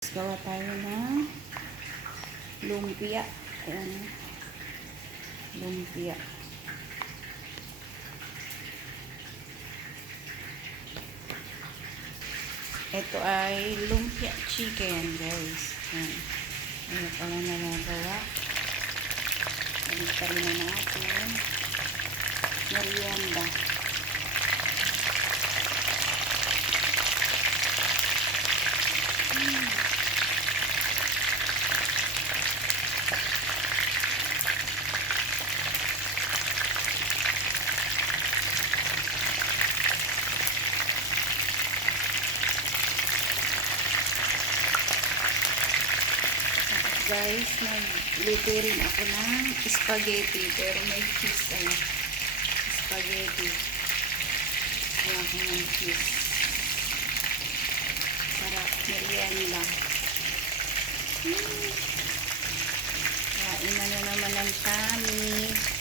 Gawa tayo ng lumpia. Ayan. Lumpia. Ito ay lumpia chicken, guys. Ayan. Ano pala na nagawa. Baliktari na natin. Merienda. Guys, nagluto rin ako ng spaghetti, pero may cheese ay spaghetti. Kaya ako ng cheese para merienda. Kain na naman ng tummy.